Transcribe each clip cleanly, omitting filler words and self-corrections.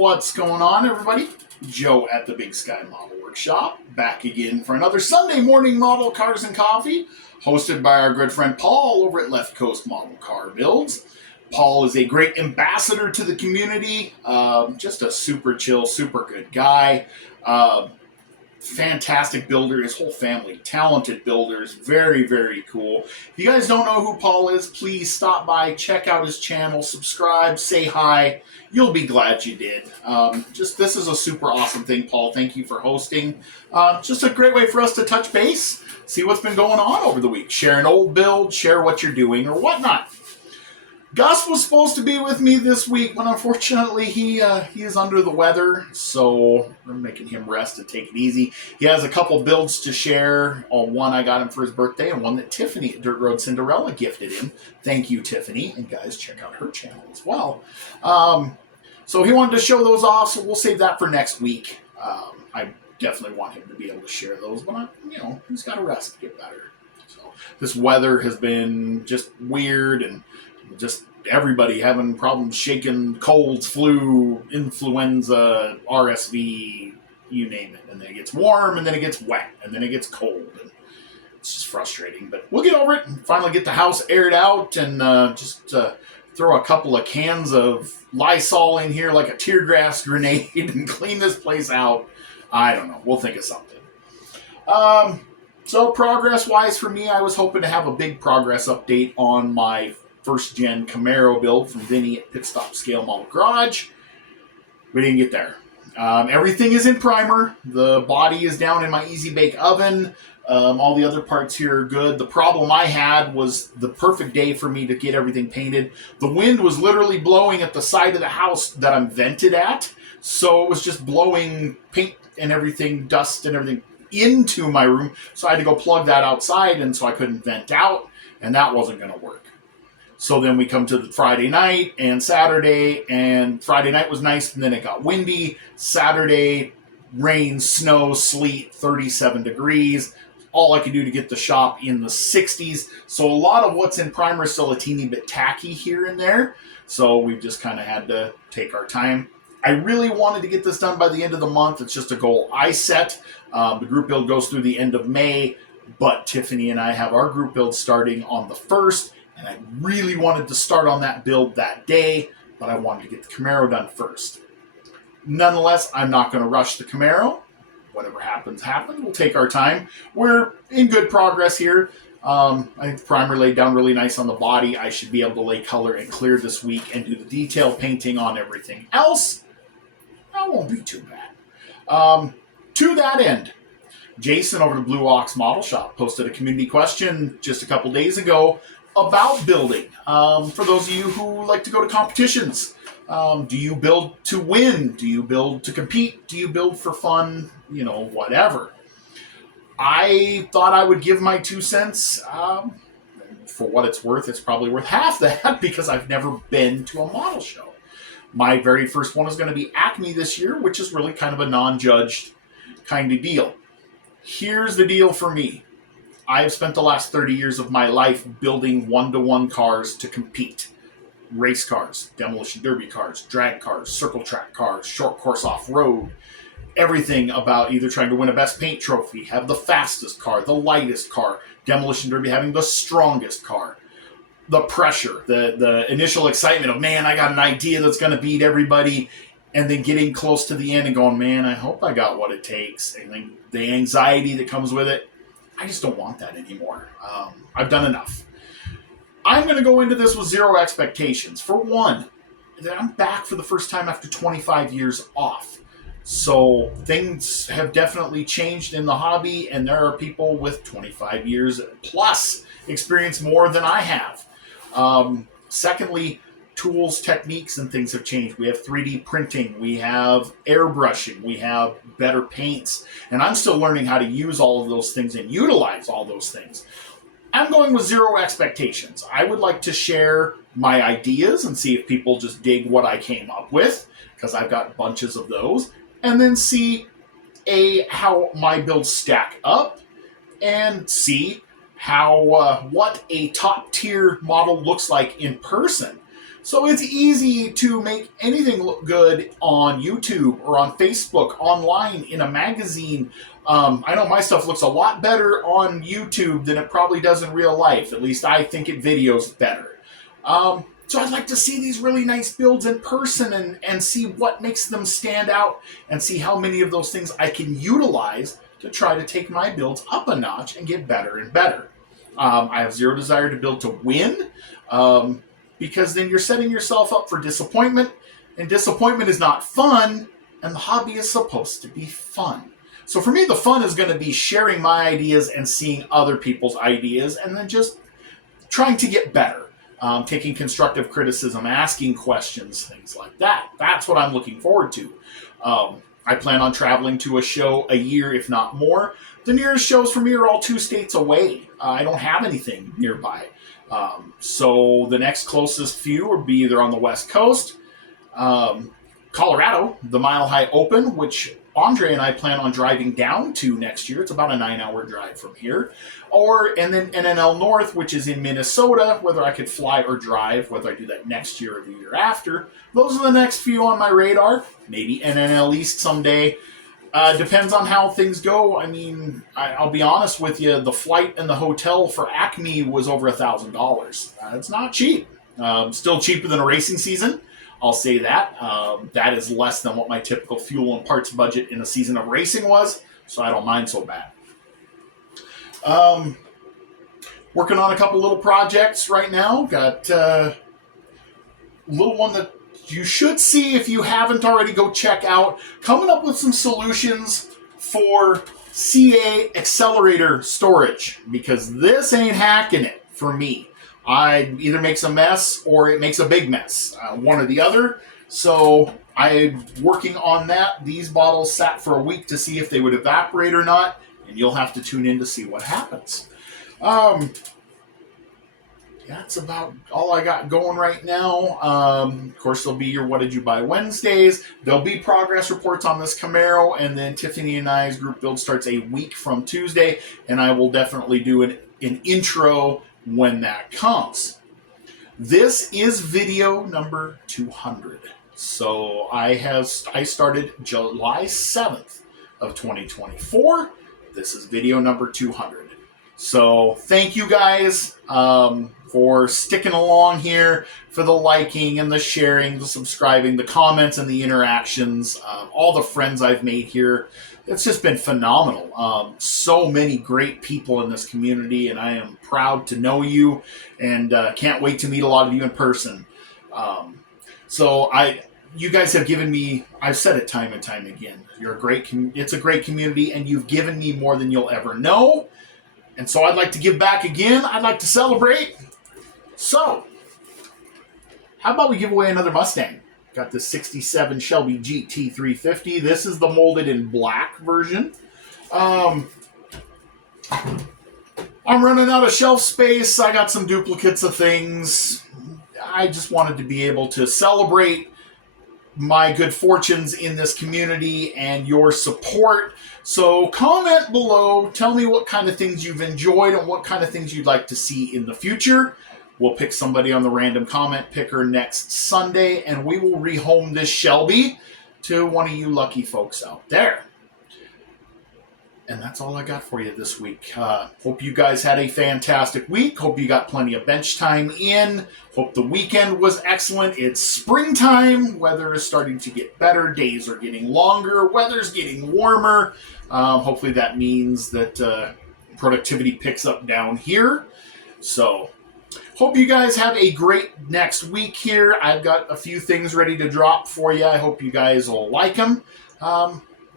What's going on, everybody? Joe at the Big Sky Model Workshop, back again for another Sunday morning model cars and coffee, hosted by our good friend Paul over at Left Coast Model Car Builds. Paul is a great ambassador to the community, just a super chill, super good guy. Fantastic builder, his whole family, talented builders, very, very cool. If you guys don't know who Paul is, please stop by, check out his channel, subscribe, say hi. You'll be glad you did. This is a super awesome thing, Paul. Thank you for hosting. Just a great way for us to touch base, see what's been going on over the week, share an old build, share what you're doing or whatnot. Gus was supposed to be with me this week, but unfortunately he is under the weather, so we're making him rest and take it easy. He has a couple builds to share. One I got him for his birthday, and one that Tiffany at Dirt Road Cinderella gifted him. Thank you, Tiffany, and guys, check out her channel as well. So he wanted to show those off, so we'll save that for next week. I definitely want him to be able to share those, but he's got to rest to get better. So this weather has been just weird and just everybody having problems shaking, colds, flu, influenza, RSV, you name it. And then it gets warm, and then it gets wet, and then it gets cold. And it's just frustrating. But we'll get over it and finally get the house aired out and throw a couple of cans of Lysol in here like a tear gas grenade and clean this place out. I don't know. We'll think of something. So progress-wise for me, I was hoping to have a big progress update on my first-gen Camaro build from Vinny at Pit Stop Scale Model Garage. We didn't get there. Everything is in primer. The body is down in my Easy Bake oven. All the other parts here are good. The problem I had was the perfect day for me to get everything painted. The wind was literally blowing at the side of the house that I'm vented at, so it was just blowing paint and everything, dust and everything into my room, so I had to go plug that outside, and so I couldn't vent out, and that wasn't going to work. So then we come to the Friday night and Saturday, and Friday night was nice, and then it got windy. Saturday, rain, snow, sleet, 37 degrees. All I could do to get the shop in the 60s. So a lot of what's in primer is still a teeny bit tacky here and there. So we've just kind of had to take our time. I really wanted to get this done by the end of the month. It's just a goal I set. The group build goes through the end of May, but Tiffany and I have our group build starting on the 1st. And I really wanted to start on that build that day, but I wanted to get the Camaro done first. Nonetheless, I'm not going to rush the Camaro. Whatever happens, happens. We'll take our time. We're in good progress here. I think the primer laid down really nice on the body. I should be able to lay color and clear this week and do the detail painting on everything else. That won't be too bad. To that end, Jason over to Blue Ox Model Shop posted a community question just a couple days ago about building. For those of you who like to go to competitions, do you build to win? Do you build to compete? Do you build for fun? Whatever. I thought I would give my 2 cents. For what it's worth, it's probably worth half that because I've never been to a model show. My very first one is going to be Acme this year, which is really kind of a non-judged kind of deal. Here's the deal for me. I have spent the last 30 years of my life building one-to-one cars to compete. Race cars, demolition derby cars, drag cars, circle track cars, short course off-road. Everything about either trying to win a best paint trophy, have the fastest car, the lightest car, demolition derby having the strongest car. The pressure, the initial excitement of, man, I got an idea that's going to beat everybody, and then getting close to the end and going, man, I hope I got what it takes. And then the anxiety that comes with it. I just don't want that anymore. I've done enough. I'm going to go into this with zero expectations. For one, I'm back for the first time after 25 years off. So things have definitely changed in the hobby, and there are people with 25 years plus experience more than I have. Secondly, tools, techniques, and things have changed. We have 3D printing, we have airbrushing, we have better paints, and I'm still learning how to use all of those things and utilize all those things. I'm going with zero expectations. I would like to share my ideas and see if people just dig what I came up with, because I've got bunches of those, and then see how my builds stack up, and see how what a top tier model looks like in person. So it's easy to make anything anything look good on YouTube or on Facebook, online, in a magazine. I know my stuff looks a lot better on YouTube than it probably does in real life. At least I think it videos better. So I'd like to see these really nice builds in person and see what makes them stand out and see how many of those things I can utilize to try to take my builds up a notch and get better and better. I have zero desire to build to win, because then you're setting yourself up for disappointment, and disappointment is not fun, and the hobby is supposed to be fun. So for me, the fun is going to be sharing my ideas and seeing other people's ideas, and then just trying to get better. Taking constructive criticism, asking questions, things like that. That's what I'm looking forward to. I plan on traveling to a show a year, if not more. The nearest shows for me are all 2 states away. I don't have anything nearby. So the next closest few would be either on the West Coast, Colorado, the Mile High Open, which Andre and I plan on driving down to next year. It's about a 9-hour drive from here. And then NNL North, which is in Minnesota, whether I could fly or drive, whether I do that next year or the year after. Those are the next few on my radar. Maybe NNL East someday. Depends on how things go. I mean, I'll be honest with you, the flight and the hotel for Acme was over $1,000. It's not cheap. Still cheaper than a racing season. I'll say that. That is less than what my typical fuel and parts budget in a season of racing was, so I don't mind so bad. Working on a couple little projects right now. Got a little one that you should see if you haven't already. Go check out. Coming up with some solutions for CA accelerator storage, because this ain't hacking it for me. I either makes a mess or it makes a big mess, one or the other. So I'm working on that. These bottles sat for a week to see if they would evaporate or not, and you'll have to tune in to see what happens. That's about all I got going right now. Of course, there'll be your What Did You Buy Wednesdays. There'll be progress reports on this Camaro, and then Tiffany and I's group build starts a week from Tuesday, and I will definitely do an intro when that comes. This is video number 200. So I started July 7th of 2024. This is video number 200. So thank you guys for sticking along here, for the liking and the sharing, the subscribing, the comments and the interactions, all the friends I've made here. It's just been phenomenal. So many great people in this community, and I am proud to know you, and can't wait to meet a lot of you in person. You guys have given me, I've said it time and time again, it's a great community, and you've given me more than you'll ever know. And so I'd like to give back again. I'd like to celebrate. So, how about we give away another Mustang? Got the 67 Shelby GT350. This is the molded in black version. I'm running out of shelf space. I got some duplicates of things. I just wanted to be able to celebrate my good fortunes in this community and your support. So comment below. Tell me what kind of things you've enjoyed and what kind of things you'd like to see in the future. We'll pick somebody on the random comment picker next Sunday, and we will rehome this Shelby to one of you lucky folks out there. And that's all I got for you this week. Hope you guys had a fantastic week. Hope you got plenty of bench time in. Hope the weekend was excellent. It's springtime. Weather is starting to get better. Days are getting longer. Weather's getting warmer. Hopefully that means that productivity picks up down here. So hope you guys have a great next week here. I've got a few things ready to drop for you. I hope you guys will like them.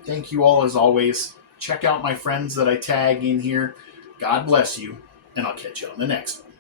Thank you all as always. Check out my friends that I tag in here. God bless you, and I'll catch you on the next one.